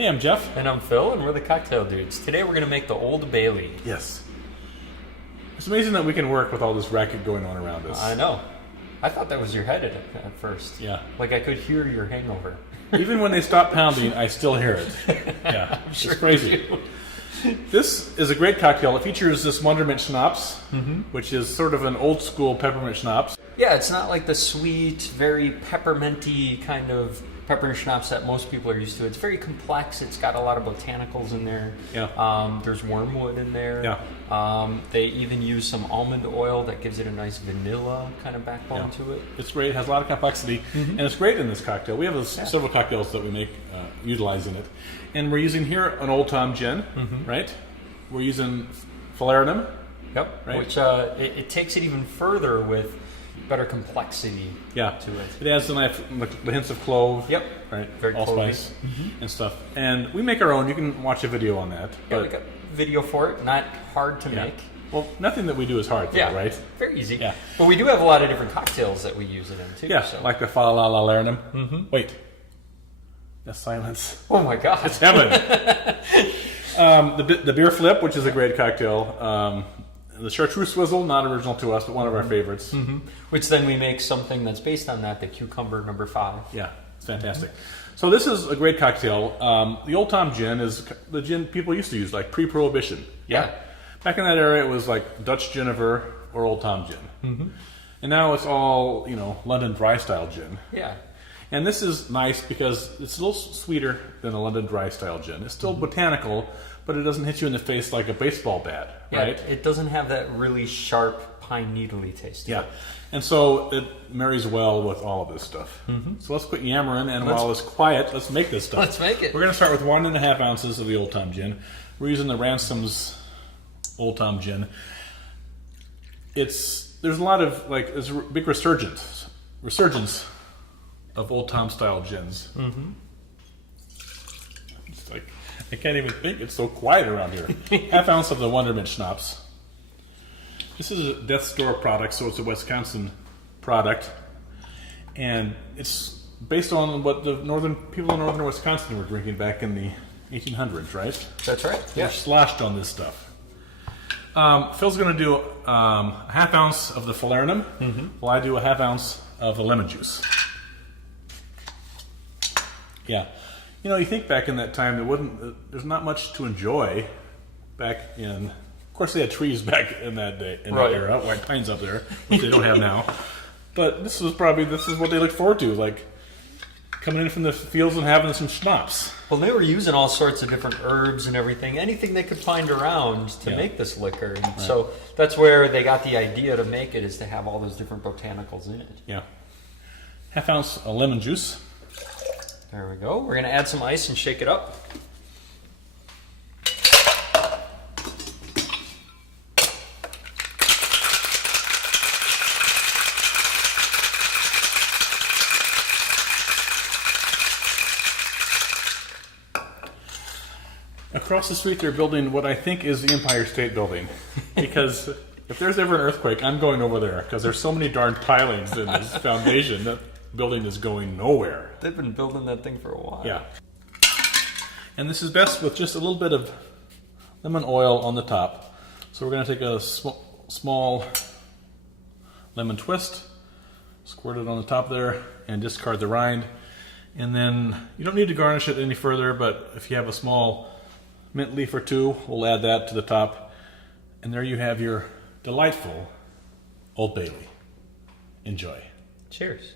Hey, I'm Jeff. And I'm Phil, and we're the Cocktail Dudes. Today we're going to make the Old Bailey. Yes. It's amazing that we can work with all this racket going on around us. I know. I thought that was your head at first. Yeah. Like I could hear your hangover. Even when they stop pounding, I still hear it. Yeah, Sure it's crazy. This is a great cocktail. It features this Wondermint Schnapps, which is sort of an old school peppermint schnapps. Yeah, it's not like the sweet, very pepperminty kind of peppermint schnapps that most people are used to. It's very complex. It's got a lot of botanicals in there. Yeah. There's wormwood in there. Yeah. They even use some almond oil that gives it a nice vanilla kind of backbone to it. It's great. It has a lot of complexity, and it's great in this cocktail. We have several cocktails that we make utilizing it. And we're using here an Old Tom gin, right? We're using Falernum. Yep. Right? Which it takes it even further with better complexity to it. It adds the hints of clove. Yep. Right. Very allspice and stuff. And we make our own. You can watch a video on that. Yeah, we got video for it. Not hard to make. Well, nothing that we do is hard, though, right? Very easy. Yeah. But we do have a lot of different cocktails that we use it in, too. Yeah, so. like the Falernum. Wait. That's silence. Oh, my God. It's heaven. The beer flip, which is a great cocktail. The chartreuse swizzle, not original to us, but one of our favorites. Which then we make something that's based on that, the cucumber number 5. Yeah, it's fantastic. So this is a great cocktail. The Old Tom gin is the gin people used to use, like pre-prohibition. Yeah. Back in that era, it was like Dutch Genever or Old Tom gin. And now it's all, London Dry style gin. Yeah. And this is nice because it's a little sweeter than a London Dry style gin. It's still botanical, but it doesn't hit you in the face like a baseball bat, right? It doesn't have that really sharp pine needly taste to it. And so it marries well with all of this stuff. So let's quit yammering, and while it's quiet, let's make this stuff. Let's make it. We're going to start with 1.5 ounces of the Old Tom gin. We're using the Ransom's Old Tom gin. There's a lot of, there's a big resurgence of Old Tom style gins. It's like, I can't even think, it's so quiet around here. 1/2 ounce of the Wondermint Schnapps. This is a Death's Door product, so it's a Wisconsin product. And it's based on what the people in northern Wisconsin were drinking back in the 1800s, right? That's right. They're sloshed on this stuff. Phil's going to do a 1/2 ounce of the Falernum, while I do a 1/2 ounce of the lemon juice. Yeah. You think back in that time, there's not much to enjoy back in, of course they had trees back in that day, in that era, white pines up there, which they don't have now. But this is what they looked forward to, like coming in from the fields and having some schnapps. Well, they were using all sorts of different herbs and everything, anything they could find around to make this liquor. And so that's where they got the idea to make it, is to have all those different botanicals in it. Yeah. 1/2 ounce of lemon juice. There we go. We're going to add some ice and shake it up. Across the street, they're building what I think is the Empire State Building. Because if there's ever an earthquake, I'm going over there. Because there's so many darn pilings in this foundation that building is going nowhere. They've been building that thing for a while. Yeah. And this is best with just a little bit of lemon oil on the top. So we're going to take a small lemon twist, squirt it on the top there, and discard the rind. And then you don't need to garnish it any further, but if you have a small mint leaf or two, we'll add that to the top. And there you have your delightful Old Bailey. Enjoy. Cheers.